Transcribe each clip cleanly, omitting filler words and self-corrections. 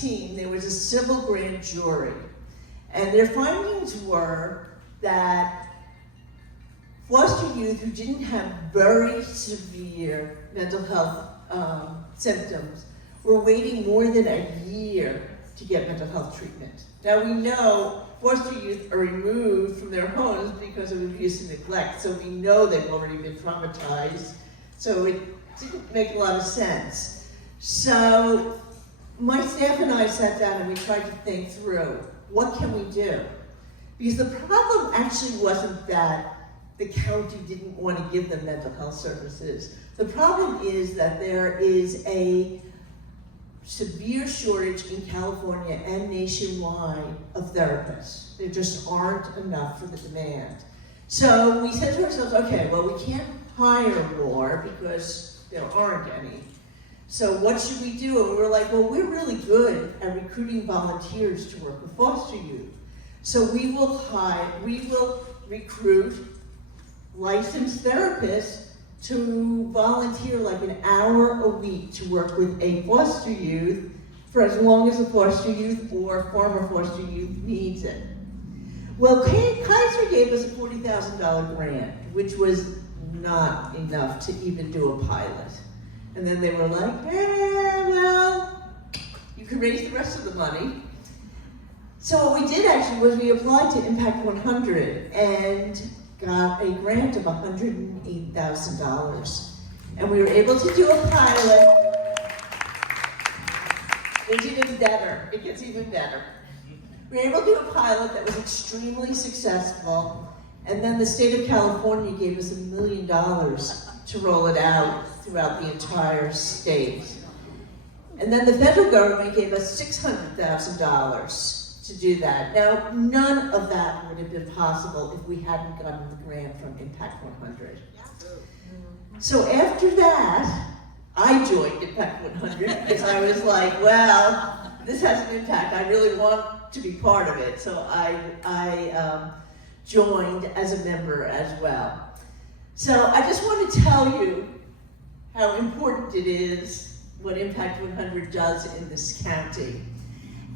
2017, there was a civil grand jury, and their findings were that foster youth who didn't have very severe mental health symptoms were waiting more than a year to get mental health treatment. Now we know foster youth are removed from their homes because of abuse and neglect, so we know they've already been traumatized, so it didn't make a lot of sense. So my staff and I sat down and we tried to think through, what can we do? Because the problem actually wasn't that the county didn't want to give them mental health services. The problem is that there is a severe shortage in California and nationwide of therapists. There just aren't enough for the demand. So we said to ourselves, okay, well, we can't hire more because there aren't any. So what should we do? And we were like, well, we're really good at recruiting volunteers to work with foster youth. So we will recruit licensed therapists to volunteer like an hour a week to work with a foster youth for as long as the foster youth or former foster youth needs it. Well, CASA gave us a $40,000 grant, which was not enough to even do a pilot. And then they were like, well, you can raise the rest of the money. So what we did actually was we applied to Impact100 and got a grant of $108,000. And we were able to do a pilot. It's even better. It gets even better. We were able to do a pilot that was extremely successful. And then the state of California gave us $1 million to roll it out throughout the entire state. And then the federal government gave us $600,000 to do that. Now, none of that would have been possible if we hadn't gotten the grant from Impact100. So after that, I joined Impact100 because I was like, well, this has an impact. I really want to be part of it. So I joined as a member as well. So I just want to tell you how important it is what Impact100 does in this county.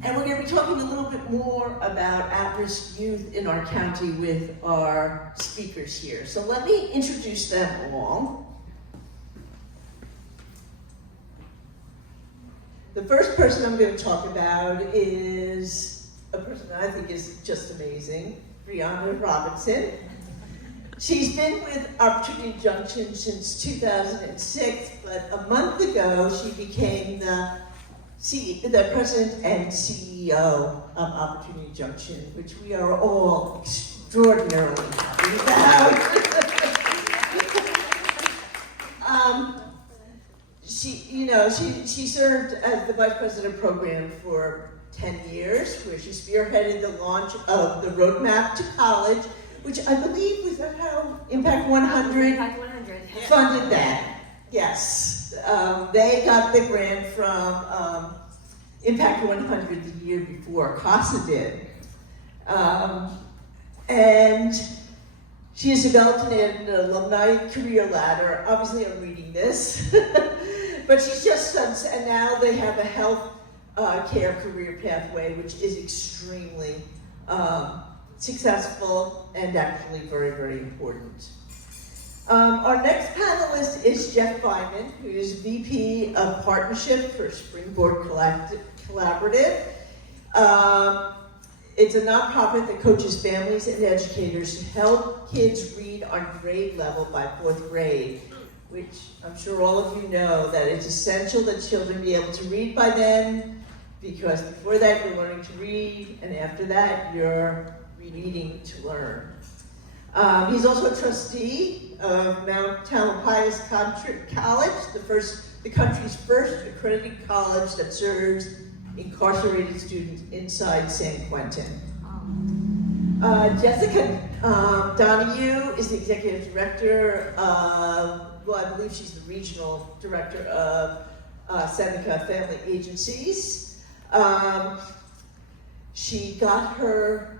And we're going to be talking a little bit more about at-risk youth in our county with our speakers here. So let me introduce them all. The first person I'm going to talk about is a person that I think is just amazing, Brianna Robinson. She's been with Opportunity Junction since 2006, but a month ago she became the president and CEO of Opportunity Junction, which we are all extraordinarily happy about. She served as the vice president of program for 10 years, where she spearheaded the launch of the Roadmap to College, which I believe was that how Impact100 funded that. Yes, they got the grant from Impact100 the year before CASA did. And she has developed an alumni career ladder. Obviously I'm reading this, but she's just done, and now they have a health care career pathway, which is extremely successful and actually very, very important. Our next panelist is Jeff Byman, who is VP of Partnership for Springboard Collaborative. It's a nonprofit that coaches families and educators to help kids read on grade level by 4th grade, which I'm sure all of you know that it's essential that children be able to read by then, because before that you're learning to read, and after that you're reading to learn. He's also a trustee of Mount Tamalpais College, the country's first accredited college that serves incarcerated students inside San Quentin. Jessica Donahue is the executive director of, well, I believe she's the regional director of Seneca Family Agencies. She got her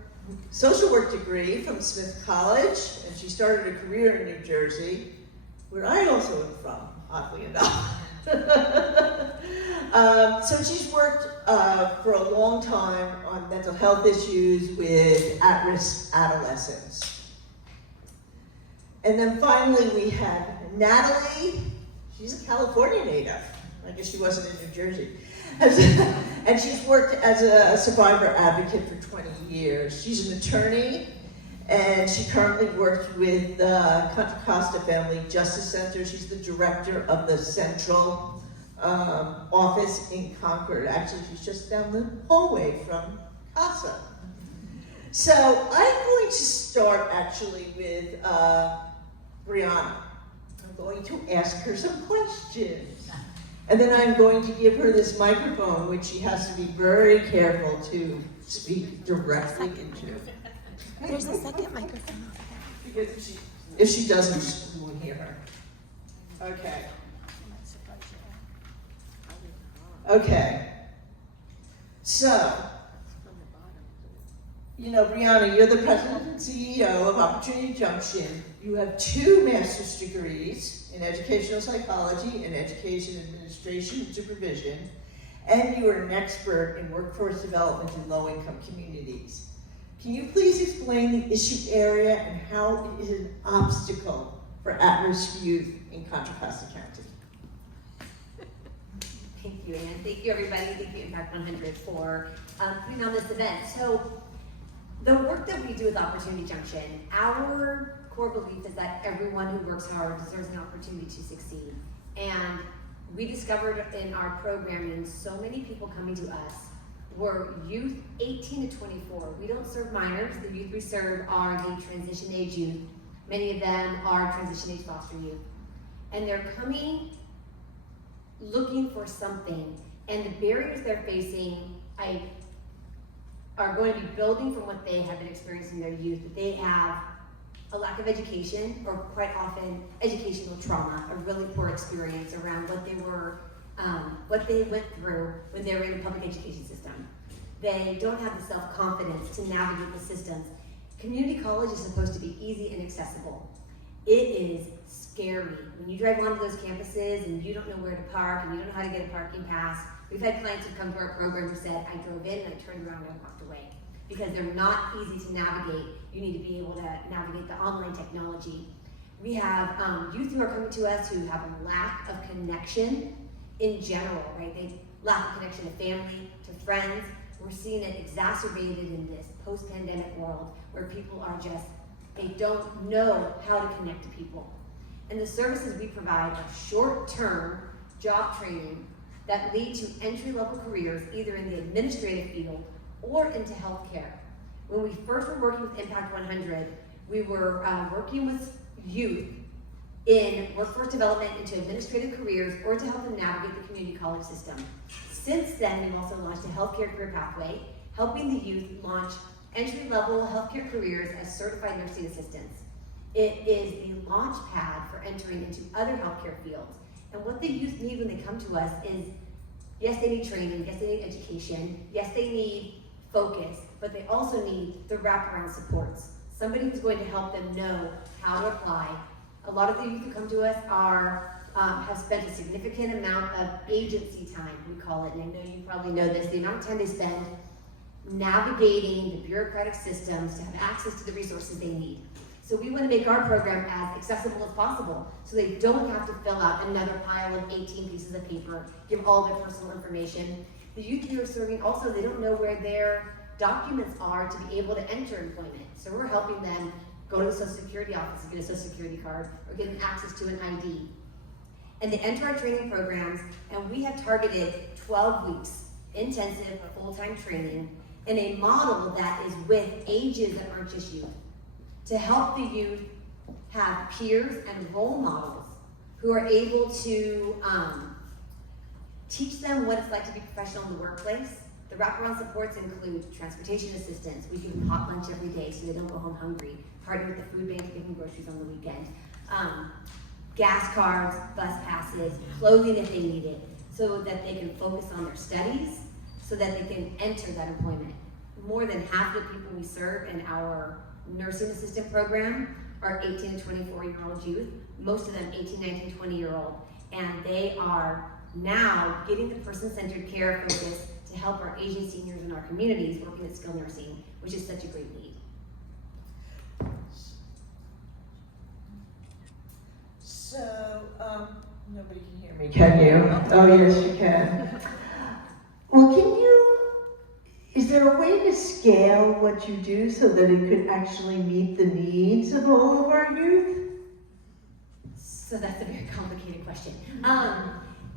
social work degree from Smith College, and she started a career in New Jersey, where I also am from, oddly enough. So she's worked for a long time on mental health issues with at-risk adolescents. And then finally we have Natalie. She's a California native. I guess she wasn't in New Jersey. And she's worked as a survivor advocate for 20 years. She's an attorney, and she currently works with the Contra Costa Family Justice Center. She's the director of the central office in Concord. Actually, she's just down the hallway from CASA. So I'm going to start actually with Brianna. I'm going to ask her some questions. And then I'm going to give her this microphone, which she has to be very careful to speak directly into. There's a second microphone. Because if she doesn't, we won't hear her. Okay. Okay. So, you know, Brianna, you're the president and CEO of Opportunity Junction. You have 2 master's degrees in educational psychology and education administration and supervision, and you are an expert in workforce development in low-income communities. Can you please explain the issue area and how it is an obstacle for at-risk youth in Contra Costa County? Thank you, Ann. Thank you, everybody. Thank you, Impact100, for putting on this event. So, the work that we do with Opportunity Junction, our core belief is that everyone who works hard deserves an opportunity to succeed. And we discovered in our programming, so many people coming to us were youth 18 to 24. We don't serve minors. The youth we serve are the transition age youth. Many of them are transition age foster youth. And they're coming looking for something, and the barriers they're facing are going to be building from what they have been experiencing in their youth. That they have a lack of education, or quite often educational trauma, a really poor experience around what they went through when they were in the public education system. They don't have the self-confidence to navigate the systems. Community college is supposed to be easy and accessible. It is scary. When you drive onto those campuses and you don't know where to park and you don't know how to get a parking pass. We've had clients who come to our program who said, I drove in and I turned around and I walked away. Because they're not easy to navigate. You need to be able to navigate the online technology. We have youth who are coming to us who have a lack of connection in general, right? They lack of connection to family, to friends. We're seeing it exacerbated in this post-pandemic world where people are just, they don't know how to connect to people. And the services we provide are short-term job training that lead to entry-level careers either in the administrative field or into healthcare. When we first were working with Impact100, we were working with youth in workforce development into administrative careers or to help them navigate the community college system. Since then, we've also launched a healthcare career pathway, helping the youth launch entry-level healthcare careers as certified nursing assistants. It is the launch pad for entering into other healthcare fields. And what the youth need when they come to us is, yes, they need training, yes, they need education, yes, they need focus, but they also need the wraparound supports. Somebody who's going to help them know how to apply. A lot of the youth who come to us have spent a significant amount of agency time, we call it, and I know you probably know this, the amount of time they spend navigating the bureaucratic systems to have access to the resources they need. So we want to make our program as accessible as possible so they don't have to fill out another pile of 18 pieces of paper, give all their personal information. The youth we are serving also, they don't know where their documents are to be able to enter employment. So we're helping them go to the Social Security office and get a Social Security card or get access to an ID. And they enter our training programs, and we have targeted 12 weeks intensive full-time training in a model that is with ages that aren't just youth, to help the youth have peers and role models who are able to teach them what it's like to be professional in the workplace. The wraparound supports include transportation assistance. We give them hot lunch every day so they don't go home hungry. Partner with the food bank to give them groceries on the weekend. Gas cards, bus passes, clothing if they need it, so that they can focus on their studies, so that they can enter that employment. More than half of the people we serve in our nursing assistant program are 18 to 24-year-old youth, most of them 18, 19, 20-year-old, and they are now getting the person-centered care focus to help our Asian seniors in our communities working at skilled nursing, which is such a great need. So, nobody can hear me, can you? Oh, yes, you can. Well, is there a way to scale what you do so that it could actually meet the needs of all of our youth? So that's a very complicated question.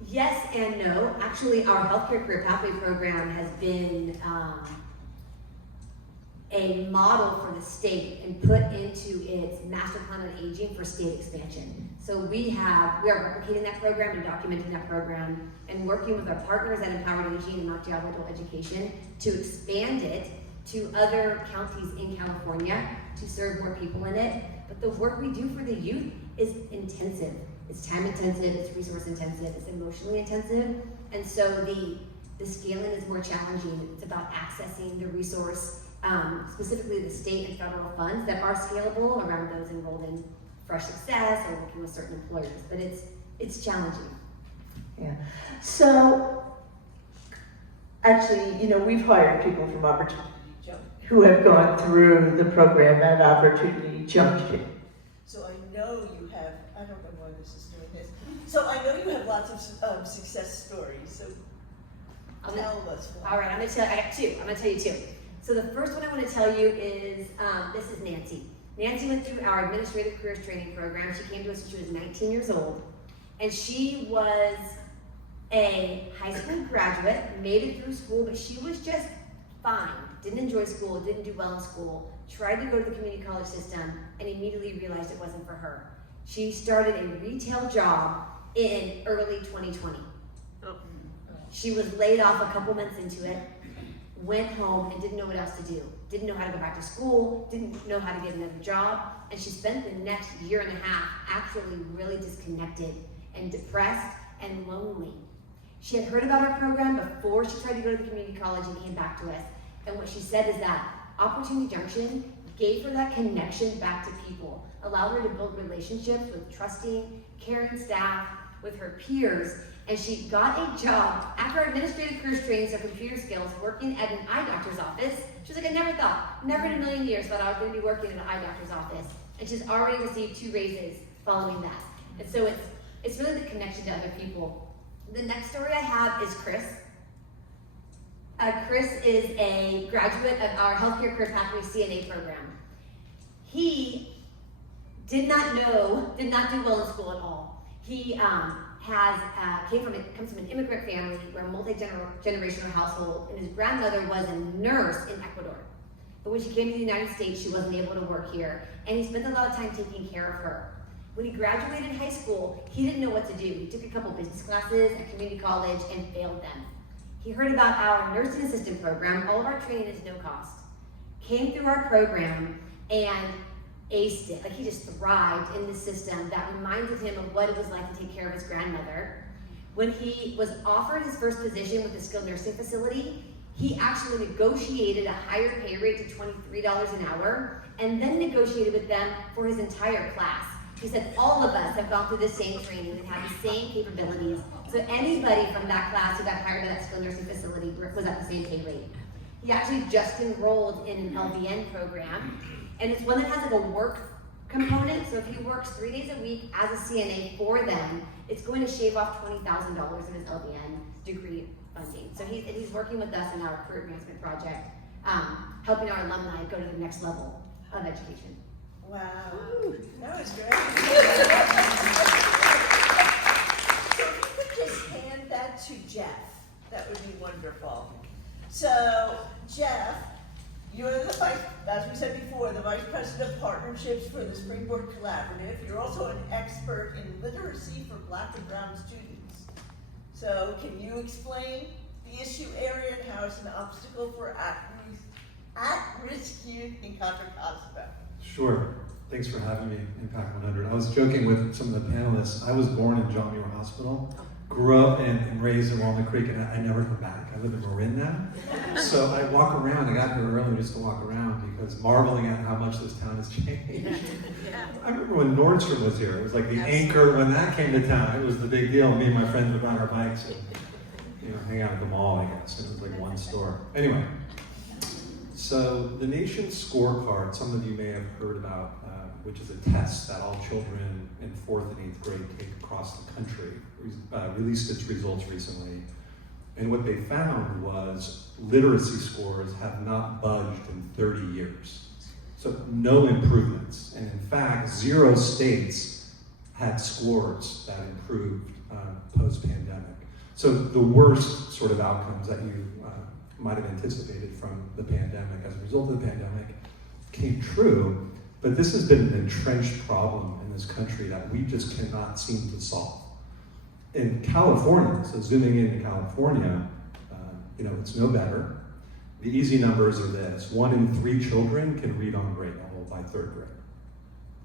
Yes and no. Actually, our healthcare career pathway program has been a model for the state and put into its master plan on aging for state expansion. So we are replicating that program and documenting that program and working with our partners at Empowered Aging and Mount Diablo Adult Education to expand it to other counties in California to serve more people in it. But the work we do for the youth is intensive. It's time intensive, it's resource intensive, it's emotionally intensive. And so the scaling is more challenging. It's about accessing the resource, specifically the state and federal funds that are scalable around those enrolled in Fresh Success or working with certain employers, but it's challenging. Yeah. So, actually, we've hired people from Opportunity Junction who have gone through the program at Opportunity Junction. So I know you have, I don't know why this is doing this. So I know you have lots of success stories. So tell us one. All right, I got two. I'm gonna tell you two. So the first one I want to tell you is, this is Nancy. Nancy went through our administrative careers training program. She came to us when she was 19 years old. And she was a high school graduate, made it through school, but she was just fine. Didn't enjoy school, didn't do well in school, tried to go to the community college system, and immediately realized it wasn't for her. She started a retail job in early 2020. She was laid off a couple months into it, went home and didn't know what else to do. Didn't know how to go back to school, didn't know how to get another job, and she spent the next year and a half actually really disconnected and depressed and lonely. She had heard about our program before she tried to go to the community college and came back to us. And what she said is that Opportunity Junction gave her that connection back to people, allowed her to build relationships with trusting, caring staff, with her peers, and she got a job after our administrative careers training, so computer skills, working at an eye doctor's office. She was like, I never in a million years thought I was going to be working in an eye doctor's office. And she's already received 2 raises following that. And so it's really the connection to other people. The next story I have is Chris. Chris is a graduate of our Healthcare Career Pathway CNA program. He did not do well in school at all. He comes from an immigrant family. We're a multi-generational household, and his grandmother was a nurse in Ecuador. But when she came to the United States, she wasn't able to work here, and he spent a lot of time taking care of her. When he graduated high school, he didn't know what to do. He took a couple business classes at community college and failed them. He heard about our nursing assistant program. All of our training is no cost. Came through our program and aced it. Like, he just thrived in the system that reminded him of what it was like to take care of his grandmother. When he was offered his first position with the skilled nursing facility, he actually negotiated a higher pay rate to $23 an hour and then negotiated with them for his entire class. He said, all of us have gone through the same training and have the same capabilities. So anybody from that class who got hired by that skilled nursing facility was at the same pay rate. He actually just enrolled in an LVN program, and it's one that has like a work component. So if he works 3 days a week as a CNA for them, it's going to shave off $20,000 in his LVN degree funding. So he's working with us in our career advancement project, helping our alumni go to the next level of education. Wow, that was great. So if you could just hand that to Jeff, that would be wonderful. So Jeff, you're the vice, as we said before, the Vice President of Partnerships for the Springboard Collaborative. You're also an expert in literacy for Black and Brown students. So can you explain the issue area and how it's an obstacle for at-risk youth in Contra Costa? Sure. Thanks for having me, Impact100. I was joking with some of the panelists. I was born in John Muir Hospital, grew up and raised in Walnut Creek, and I never come back. I live in Marin now. So I walk around. I got here early just to walk around because marveling at how much this town has changed. I remember when Nordstrom was here. It was like the anchor when that came to town. It was the big deal. Me and my friends would ride our bikes and hang out at the mall, I guess. It was like one store. Anyway, so the nation's scorecard, some of you may have heard about, which is a test that all children in 4th and 8th grade take across the country, released its results recently. And what they found was literacy scores have not budged in 30 years. So no improvements. And in fact, 0 states had scores that improved post-pandemic. So the worst sort of outcomes that you might have anticipated from the pandemic as a result of the pandemic came true. But this has been an entrenched problem in this country that we just cannot seem to solve. In California, so zooming into California, it's no better. The easy numbers are this: 1 in 3 children can read on grade level by 3rd grade.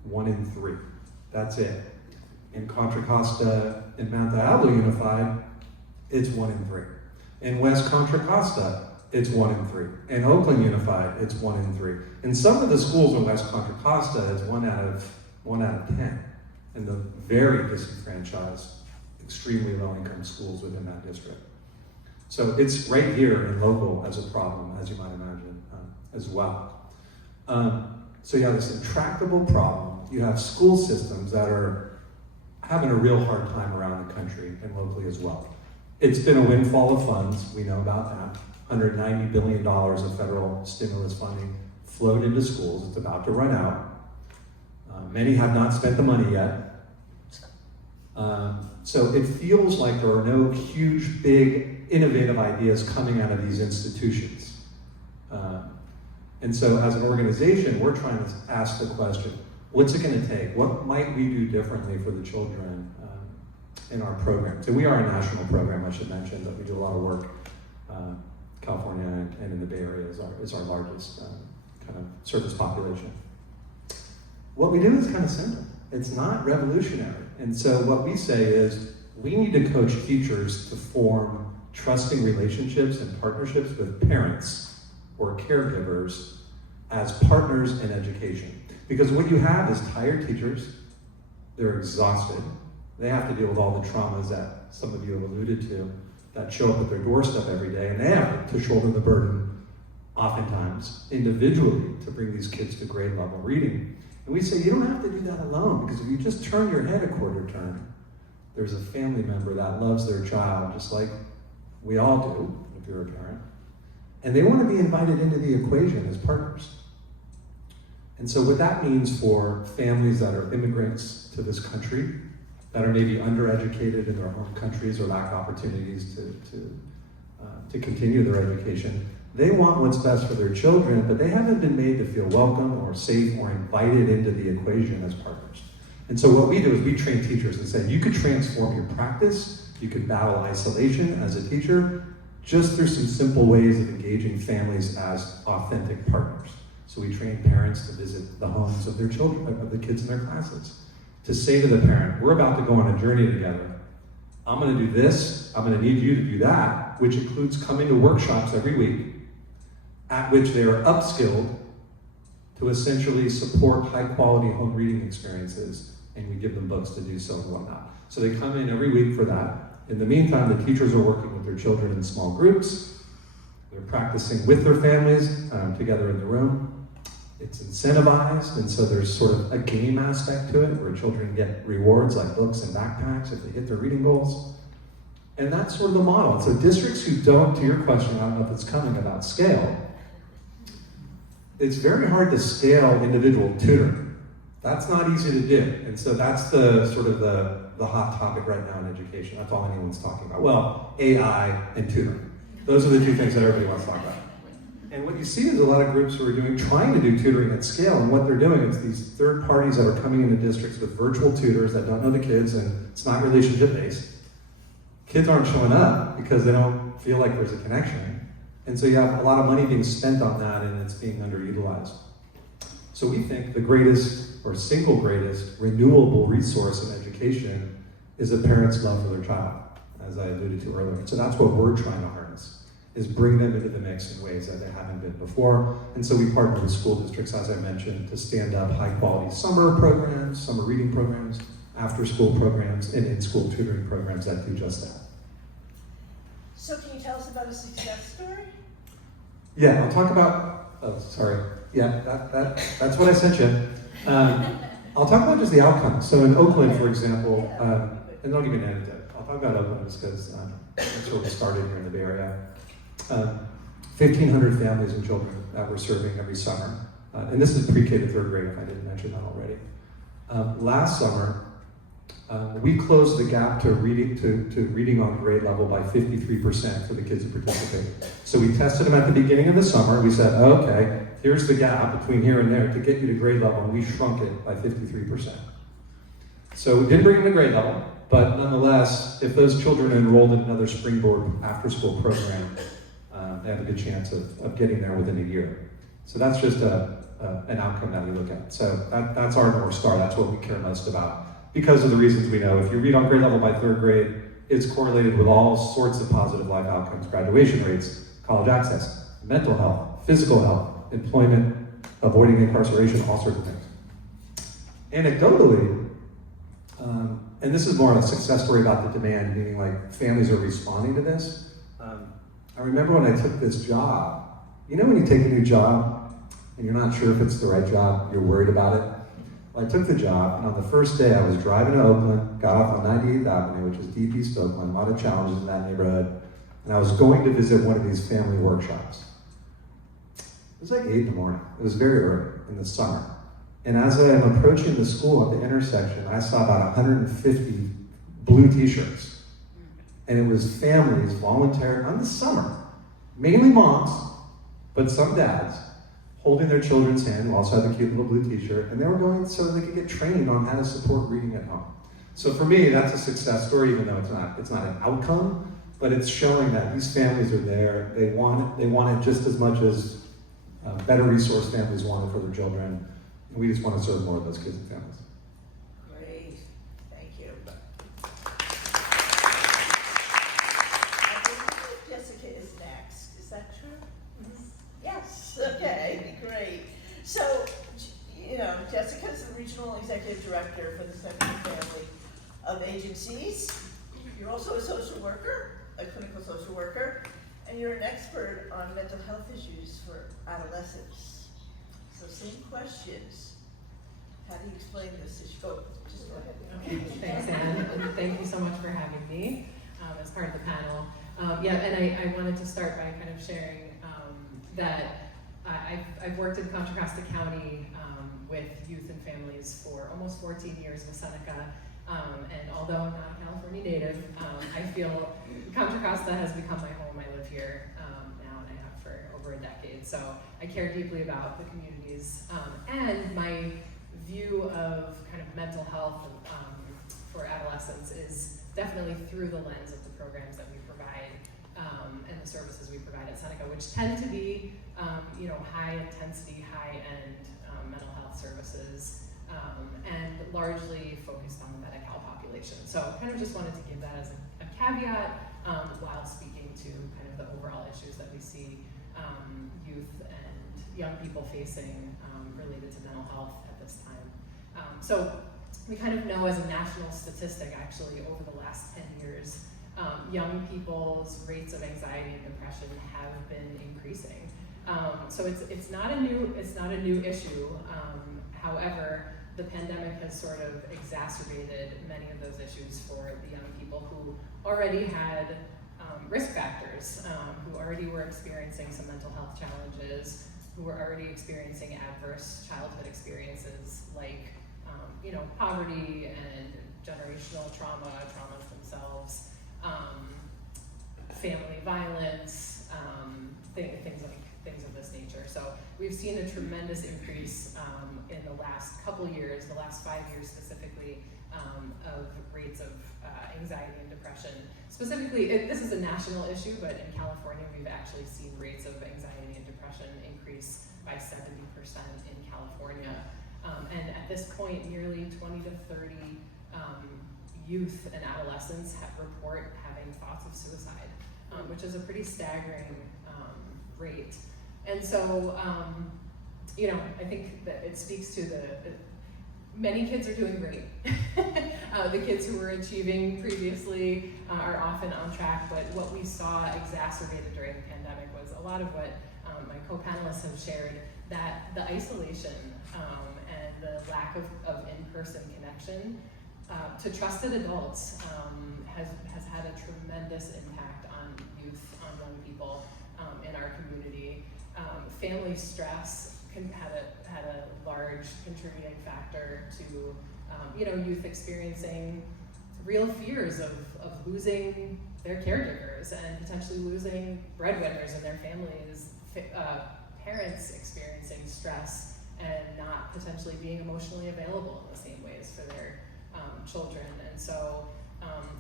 1 in 3, that's it. In Contra Costa and Mount Diablo Unified, it's 1 in 3. In West Contra Costa, it's 1 in 3. In Oakland Unified, it's 1 in 3. In some of the schools in West Contra Costa, it's 1 out of 10. And the very disenfranchised, extremely low-income schools within that district. So it's right here in local as a problem, as you might imagine, as well. So you have this intractable problem. You have school systems that are having a real hard time around the country and locally as well. It's been a windfall of funds, we know about that. $190 billion of federal stimulus funding flowed into schools. It's about to run out. Many have not spent the money yet. So it feels like there are no huge, big, innovative ideas coming out of these institutions. And so as an organization, we're trying to ask the question, what's it going to take? What might we do differently for the children in our programs? And we are a national program, I should mention, that we do a lot of work. California and in the Bay Area is our largest kind of service population. What we do is kind of simple. It's not revolutionary. And so what we say is we need to coach teachers to form trusting relationships and partnerships with parents or caregivers as partners in education. Because what you have is tired teachers. They're exhausted. They have to deal with all the traumas that some of you have alluded to that show up at their doorstep every day, and they have to shoulder the burden, oftentimes, individually, to bring these kids to grade level reading. And we say, you don't have to do that alone, because if you just turn your head a quarter turn, there's a family member that loves their child, just like we all do, if you're a parent, and they want to be invited into the equation as partners. And so what that means for families that are immigrants to this country, that are maybe undereducated in their home countries or lack opportunities to continue their education. They want what's best for their children, but they haven't been made to feel welcome or safe or invited into the equation as partners. And so what we do is we train teachers and say, you could transform your practice, you could battle isolation as a teacher, just through some simple ways of engaging families as authentic partners. So we train parents to visit the homes of their children, of the kids in their classes. To say to the parent, we're about to go on a journey together. I'm going to do this, I'm going to need you to do that, which includes coming to workshops every week, at which they are upskilled to essentially support high-quality home reading experiences, and we give them books to do so and whatnot. So they come in every week for that. In the meantime, the teachers are working with their children in small groups. They're practicing with their families together in the room. It's incentivized, and so there's sort of a game aspect to it where children get rewards like books and backpacks if they hit their reading goals. And that's sort of the model. So districts who don't, to your question, I don't know if it's coming about scale, it's very hard to scale individual tutoring. That's not easy to do. And so that's the sort of the hot topic right now in education. That's all anyone's talking about. Well, AI and tutoring. Those are the two things that everybody wants to talk about. And what you see is a lot of groups who are trying to do tutoring at scale, and what they're doing is these third parties that are coming into districts with virtual tutors that don't know the kids, and it's not relationship based. Kids aren't showing up because they don't feel like there's a connection. And so you have a lot of money being spent on that, and it's being underutilized. So we think the greatest, or single greatest, renewable resource in education is a parent's love for their child. as I alluded to earlier. So that's what we're trying to harness, is bring them into the mix in ways that they haven't been before. And so we partner with school districts, as I mentioned, to stand up high quality summer programs, summer reading programs, after school programs, and in-school tutoring programs that do just that. So can you tell us about a success story? Yeah, I'll talk about, oh, sorry. Yeah, that's what I sent you. I'll talk about just the outcomes. So in Oakland, for example, and I'll give you an anecdote. I'll talk about Oakland just because that's where we started here in the Bay Area. 1,500 families and children that we're serving every summer. And this is pre-K to third grade, if I didn't mention that already. Last summer, we closed the gap to reading on grade level by 53% for the kids who participated. So we tested them at the beginning of the summer. We said, okay, here's the gap between here and there to get you to grade level, and we shrunk it by 53%. So we didn't bring them to grade level, but nonetheless, if those children enrolled in another springboard after-school program, they have a good chance of getting there within a year. So that's just an outcome that we look at. So that's our North Star. That's what we care most about. Because of the reasons we know, if you read on grade level by third grade, it's correlated with all sorts of positive life outcomes, graduation rates, college access, mental health, physical health, employment, avoiding incarceration, all sorts of things. Anecdotally, and this is more of a success story about the demand, meaning like families are responding to this. I remember when I took this job, you know when you take a new job and you're not sure if it's the right job, you're worried about it? Well, I took the job, and on the first day I was driving to Oakland, got off on 98th Avenue, which is deep East Oakland, a lot of challenges in that neighborhood, and I was going to visit one of these family workshops. It was like 8 in the morning. It was very early in the summer. And as I am approaching the school at the intersection, I saw about 150 blue t-shirts. And it was families volunteering on the summer, mainly moms, but some dads, holding their children's hand who also had the cute little blue t-shirt, and they were going so they could get trained on how to support reading at home. So for me, that's a success story, even though it's not an outcome, but it's showing that these families are there. They want it just as much as better resource families want it for their children. And we just want to serve more of those kids and families. Great, thank you. I believe Jessica is next, is that true? Mm-hmm. Yes, okay, great. So, you know, Jessica's the Regional Executive Director for the Center for Family of Agencies. You're also a social worker, a clinical social worker, and you're an expert on mental health issues for adolescents. So same questions. How do you explain this issue? Oh, just go ahead. Okay, thanks, Anne, and thank you so much for having me as part of the panel. And I wanted to start by kind of sharing that I've worked in Contra Costa County with youth and families for almost 14 years with Seneca. And although I'm not a California native, I feel Contra Costa has become my home. I live here now, and I have for over a decade. So I care deeply about the communities. And my view of kind of mental health for adolescents is definitely through the lens of the programs that we provide and the services we provide at Seneca, which tend to be high intensity, high end mental health services. And largely focused on the Medi-Cal population. So kind of just wanted to give that as a caveat while speaking to kind of the overall issues that we see youth and young people facing related to mental health at this time. So we kind of know as a national statistic actually over the last 10 years, young people's rates of anxiety and depression have been increasing. So it's not a new issue. However, the pandemic has sort of exacerbated many of those issues for the young people who already had risk factors, who already were experiencing some mental health challenges, who were already experiencing adverse childhood experiences like poverty and generational traumas themselves, family violence, things of this nature. So we've seen a tremendous increase in the last couple years, the last 5 years specifically, of rates of anxiety and depression. Specifically, this is a national issue, but in California, we've actually seen rates of anxiety and depression increase by 70% in California. And at this point, nearly 20 to 30 youth and adolescents report having thoughts of suicide, which is a pretty staggering rate. And so, I think that it speaks to many kids are doing great. The kids who were achieving previously are often on track, but what we saw exacerbated during the pandemic was a lot of what my co-panelists have shared, that the isolation and the lack of in-person connection to trusted adults has had a tremendous impact on youth, on young people in our community. Family stress had a large contributing factor to youth experiencing real fears of losing their caregivers and potentially losing breadwinners in their families, parents experiencing stress and not potentially being emotionally available in the same ways for their children. And so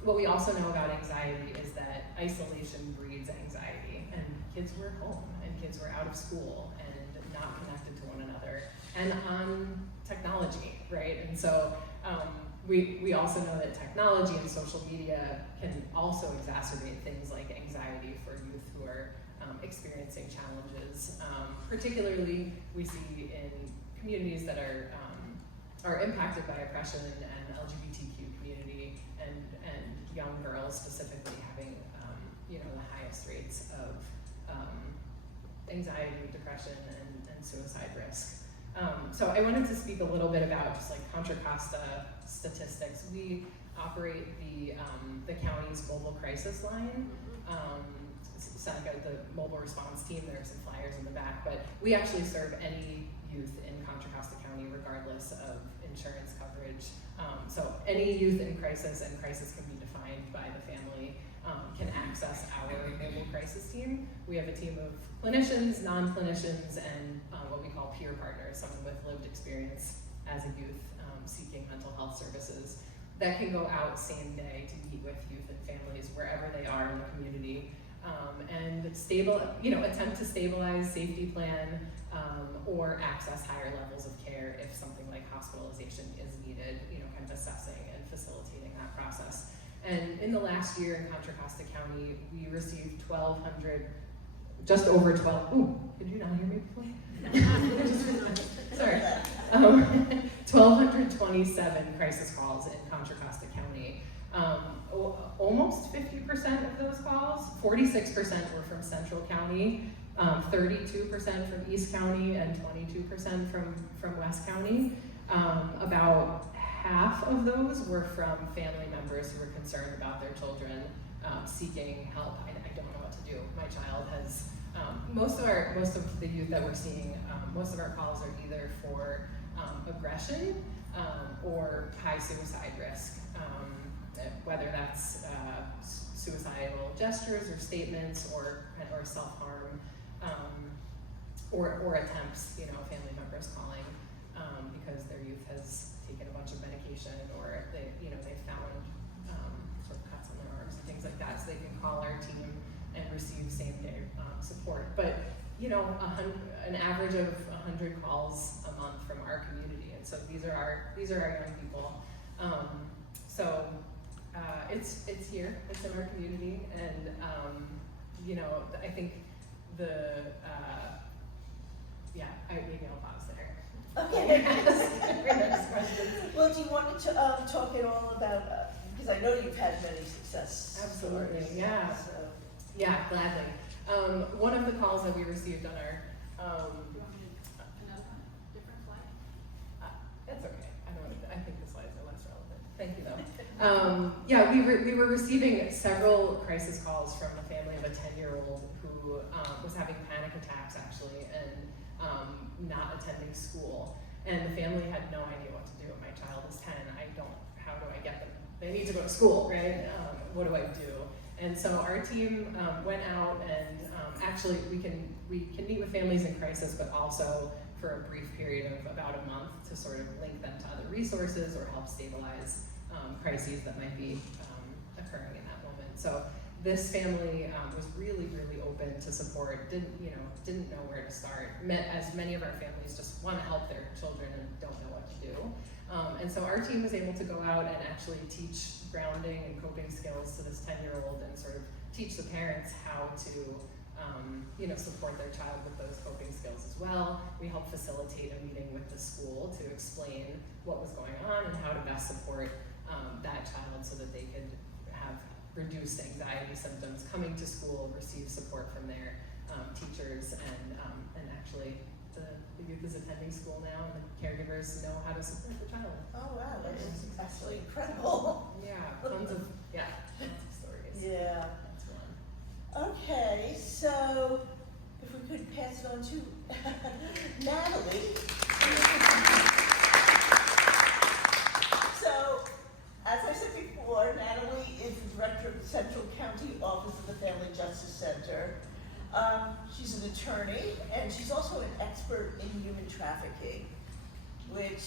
what we also know about anxiety is that isolation breeds anxiety, and kids were home and kids were out of school and not connected to one another and on technology, right? And so we also know that technology and social media can also exacerbate things like anxiety for youth who are experiencing challenges. Particularly, we see in communities that are impacted by oppression and LGBTQ community and young girls specifically having the highest rates of anxiety, depression, and suicide risk. So I wanted to speak a little bit about just like Contra Costa statistics. We operate the county's mobile crisis line. Seneca, the mobile response team, there are some flyers in the back, but we actually serve any youth in Contra Costa County regardless of insurance coverage. So any youth in crisis, and crisis can be defined by the family, can access our mobile crisis team. We have a team of clinicians, non-clinicians, and what we call peer partners, someone with lived experience as a youth seeking mental health services that can go out same day to meet with youth and families wherever they are in the community, and attempt to stabilize, safety plan, or access higher levels of care if something like hospitalization is needed, kind of assessing and facilitating that process. And in the last year in Contra Costa County, we received just over 12, ooh, did you not hear me before? Sorry. 1,227 crisis calls in Contra Costa County. Almost 50% of those calls, 46% were from Central County, 32% from East County, and 22% from West County. About half of those were from family members who were concerned about their children seeking help. I don't know what to do. My child has, most of the youth that we're seeing, most of our calls are either for aggression or high suicide risk, whether that's suicidal gestures or statements or self-harm, or attempts, family members calling because their youth has taken a bunch of medication, or they found sort of cuts on their arms and things like that, so they can call our team and receive same-day support. But an average of 100 calls a month from our community, and so these are our young people. So it's here, it's in our community, and I think maybe I'll pause there. Okay. Next question. Well, do you want to talk at all about, because I know you've had many success Absolutely, stories, yeah. So. Yeah, gladly. One of the calls that we received on our, You want me to another one? Different slide? that's okay. I think the slides are less relevant. Thank you though. We were receiving several crisis calls from a family of a 10-year-old who was having panic attacks actually, and not attending school. And the family had no idea what to do. My child is 10. How do I get them? They need to go to school, right? What do I do? And so our team went out, and actually we can meet with families in crisis, but also for a brief period of about a month to sort of link them to other resources or help stabilize crises that might be occurring in that moment. So this family was really, really open to support, didn't know where to start. As many of our families just want to help their children and don't know what to do. And so our team was able to go out and actually teach grounding and coping skills to this 10-year-old and sort of teach the parents how to support their child with those coping skills as well. We helped facilitate a meeting with the school to explain what was going on and how to best support that child so that they could have reduced anxiety symptoms coming to school, receive support from their teachers, and actually the youth is attending school now and the caregivers know how to support the child. Oh wow, that's actually incredible. Yeah, tons of stories. Yeah. That's one. Okay, so if we could pass it on to Natalie. So, as I said before, Natalie is the director of the Central County Office of the Family Justice Center. She's an attorney, and she's also an expert in human trafficking, which,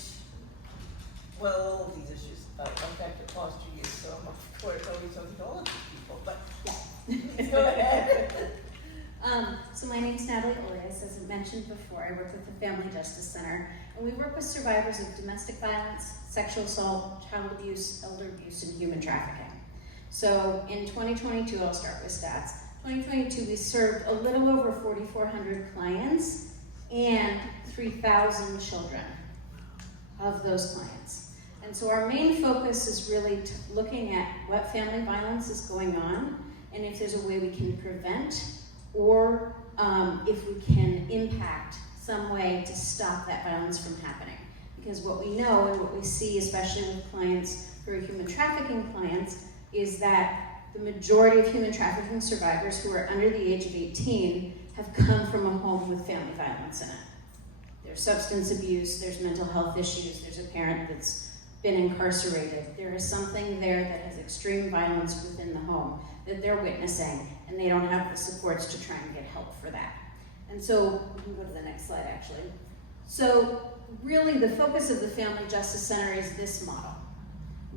well, all of these issues affect foster youth, so I'm of course always talking to all of these people, but go ahead. So my name's Natalie Olias. As I mentioned before, I work with the Family Justice Center, and we work with survivors of domestic violence, sexual assault, child abuse, elder abuse, and human trafficking. So in 2022, I'll start with stats. 2022, we served a little over 4,400 clients and 3,000 children of those clients. And so our main focus is really looking at what family violence is going on, and if there's a way we can prevent, or if we can impact some way to stop that violence from happening. Because what we know and what we see, especially with clients who are human trafficking clients, is that the majority of human trafficking survivors who are under the age of 18 have come from a home with family violence in it. There's substance abuse, there's mental health issues, there's a parent that's been incarcerated. There is something there that has extreme violence within the home that they're witnessing, and they don't have the supports to try and get help for that. And so, we can go to the next slide actually. So, really the focus of the Family Justice Center is this model.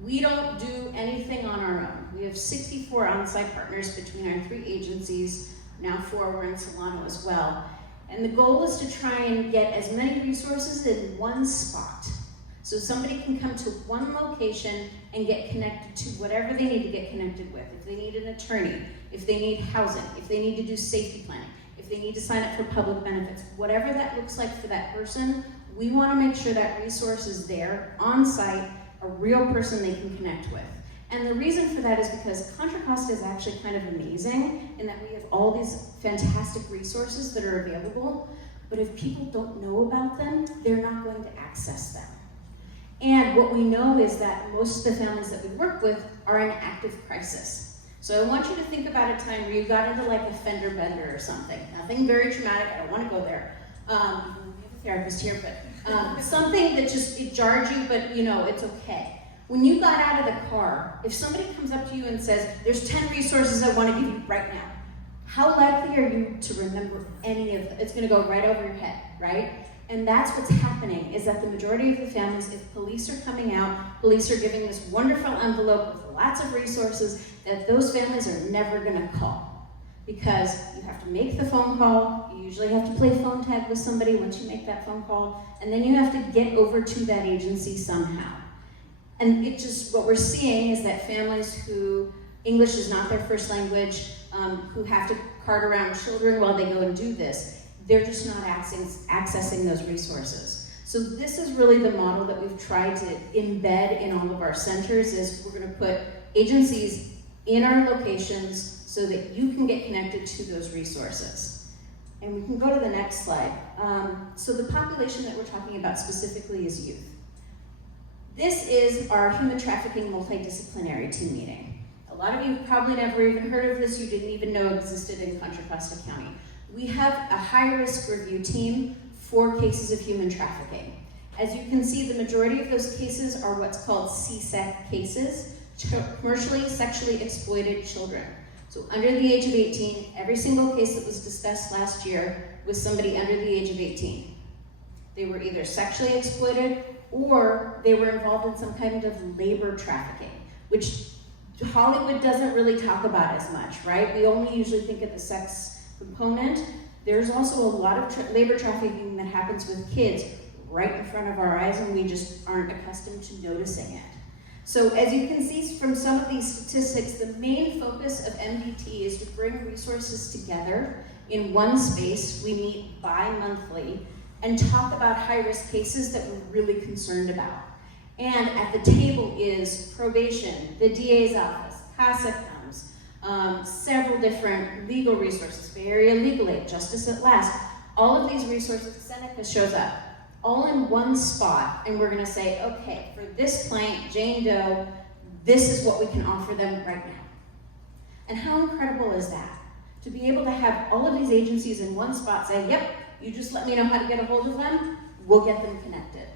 We don't do anything on our own. We have 64 on-site partners between our 3 agencies, now 4, we're in Solano as well. And the goal is to try and get as many resources in one spot. So somebody can come to one location and get connected to whatever they need to get connected with. If they need an attorney, if they need housing, if they need to do safety planning, if they need to sign up for public benefits, whatever that looks like for that person, we want to make sure that resource is there on site, a real person they can connect with. And the reason for that is because Contra Costa is actually kind of amazing in that we have all these fantastic resources that are available, but if people don't know about them, they're not going to access them. And what we know is that most of the families that we work with are in active crisis. So I want you to think about a time where you got into like a fender bender or something. Nothing very traumatic, I don't want to go there. We have a therapist here, but something that just, it jarred you, but you know, it's okay. When you got out of the car, if somebody comes up to you and says, there's 10 resources I want to give you right now, how likely are you to remember any of them? It's going to go right over your head, right? And that's what's happening, is that the majority of the families, if police are coming out, police are giving this wonderful envelope with lots of resources that those families are never going to call. Because you have to make the phone call, you usually have to play phone tag with somebody once you make that phone call, and then you have to get over to that agency somehow. And it just, what we're seeing is that families who English is not their first language, who have to cart around children while they go and do this, they're just not accessing those resources. So this is really the model that we've tried to embed in all of our centers, is we're gonna put agencies in our locations so that you can get connected to those resources. And we can go to the next slide. So the population that we're talking about specifically is youth. This is our human trafficking multidisciplinary team meeting. A lot of you probably never even heard of this, you didn't even know existed in Contra Costa County. We have a high-risk review team for cases of human trafficking. As you can see, the majority of those cases are what's called CSEC cases, commercially sexually exploited children. So under the age of 18, every single case that was discussed last year was somebody under the age of 18. They were either sexually exploited or they were involved in some kind of labor trafficking, which Hollywood doesn't really talk about as much, right? We only usually think of the sex component. There's also a lot of labor trafficking that happens with kids right in front of our eyes, and we just aren't accustomed to noticing it. So as you can see from some of these statistics, the main focus of MDT is to bring resources together in one space. We meet bi-monthly and talk about high-risk cases that we're really concerned about. And at the table is probation, the DA's office, CASA comes, several different legal resources, Bay Area Legal Aid, Justice at Last. All of these resources, Seneca shows up, all in one spot, and we're gonna say, okay, for this client, Jane Doe, this is what we can offer them right now. And how incredible is that? To be able to have all of these agencies in one spot say, yep, you just let me know how to get a hold of them, we'll get them connected.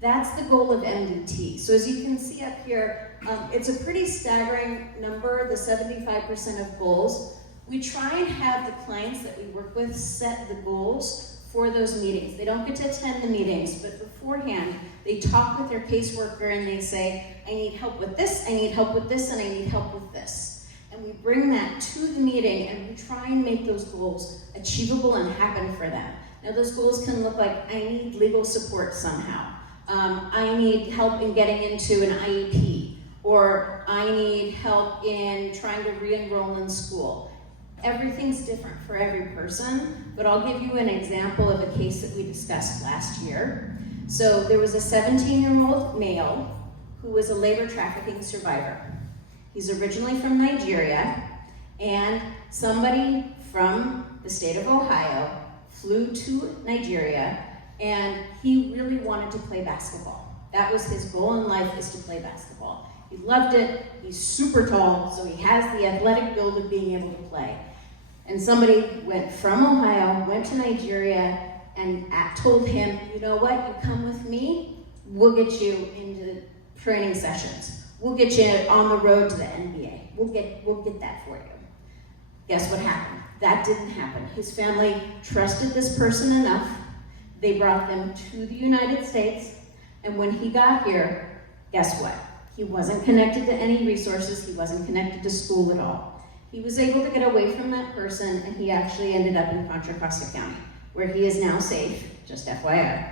That's the goal of MDT. So as you can see up here, it's a pretty staggering number, the 75% of goals. We try and have the clients that we work with set the goals for those meetings. They don't get to attend the meetings, but beforehand, they talk with their caseworker and they say, I need help with this, I need help with this, and I need help with this. And we bring that to the meeting and we try and make those goals achievable and happen for them. Now those goals can look like, I need legal support somehow. I need help in getting into an IEP, or I need help in trying to re-enroll in school. Everything's different for every person, but I'll give you an example of a case that we discussed last year. So there was a 17-year-old male who was a labor trafficking survivor. He's originally from Nigeria, and somebody from the state of Ohio flew to Nigeria, and he really wanted to play basketball. That was his goal in life, is to play basketball. He loved it, he's super tall, so he has the athletic build of being able to play. And somebody went from Ohio, went to Nigeria, and told him, you know what, you come with me, we'll get you into training sessions. We'll get you on the road to the NBA. We'll get that for you. Guess what happened? That didn't happen. His family trusted this person enough. They brought them to the United States, and when he got here, guess what? He wasn't connected to any resources. He wasn't connected to school at all. He was able to get away from that person, and he actually ended up in Contra Costa County, where he is now safe, just FYI.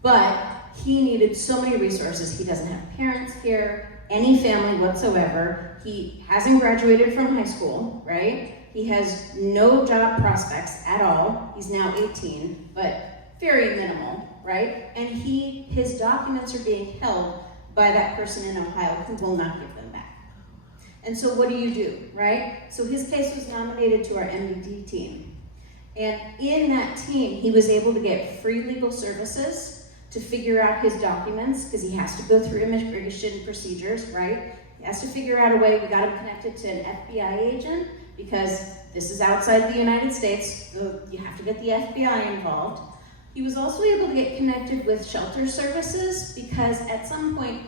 But he needed so many resources. He doesn't have parents here, any family whatsoever. He hasn't graduated from high school, right? He has no job prospects at all. He's now 18, but very minimal, right? And his documents are being held by that person in Ohio who will not give them back. And so what do, right? So his case was nominated to our MDT team. And in that team, he was able to get free legal services to figure out his documents, because he has to go through immigration procedures, right? He has to figure out a way. We got him connected to an FBI agent, because this is outside the United States, so you have to get the FBI involved. He was also able to get connected with shelter services, because at some point,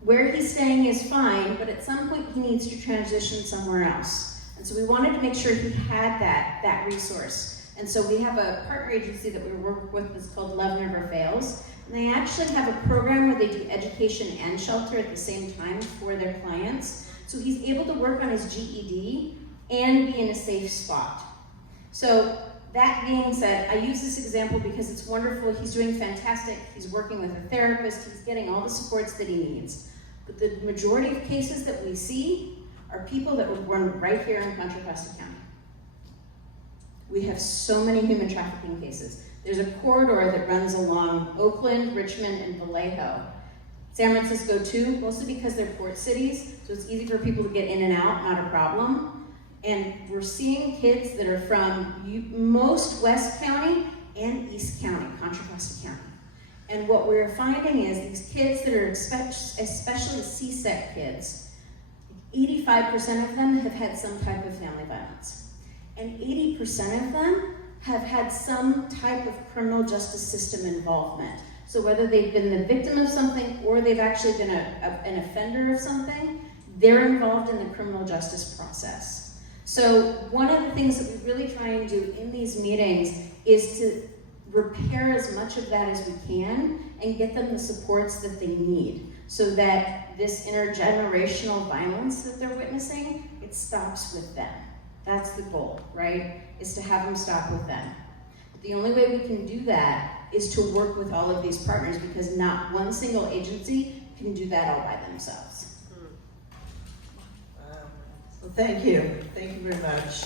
where he's staying is fine, but at some point he needs to transition somewhere else. And so we wanted to make sure he had that resource. And so we have a partner agency that we work with that's called Love Never Fails. And they actually have a program where they do education and shelter at the same time for their clients. So he's able to work on his GED and be in a safe spot. So that being said, I use this example because it's wonderful. He's doing fantastic. He's working with a therapist. He's getting all the supports that he needs. But the majority of cases that we see are people that were born right here in Contra Costa County. We have so many human trafficking cases. There's a corridor that runs along Oakland, Richmond, and Vallejo. San Francisco too, mostly because they're port cities, so it's easy for people to get in and out, not a problem. And we're seeing kids that are from most West County and East County, Contra Costa County. And what we're finding is these kids that are especially CSEC kids, 85% of them have had some type of family violence. And 80% of them have had some type of criminal justice system involvement. So whether they've been the victim of something or they've actually been an offender of something, they're involved in the criminal justice process. So one of the things that we really try and do in these meetings is to repair as much of that as we can and get them the supports that they need. so that this intergenerational violence that they're witnessing, it stops with them. That's the goal, right? Is to have them stop with them. The only way we can do that is to work with all of these partners, because not one single agency can do that all by themselves. Well, thank you very much.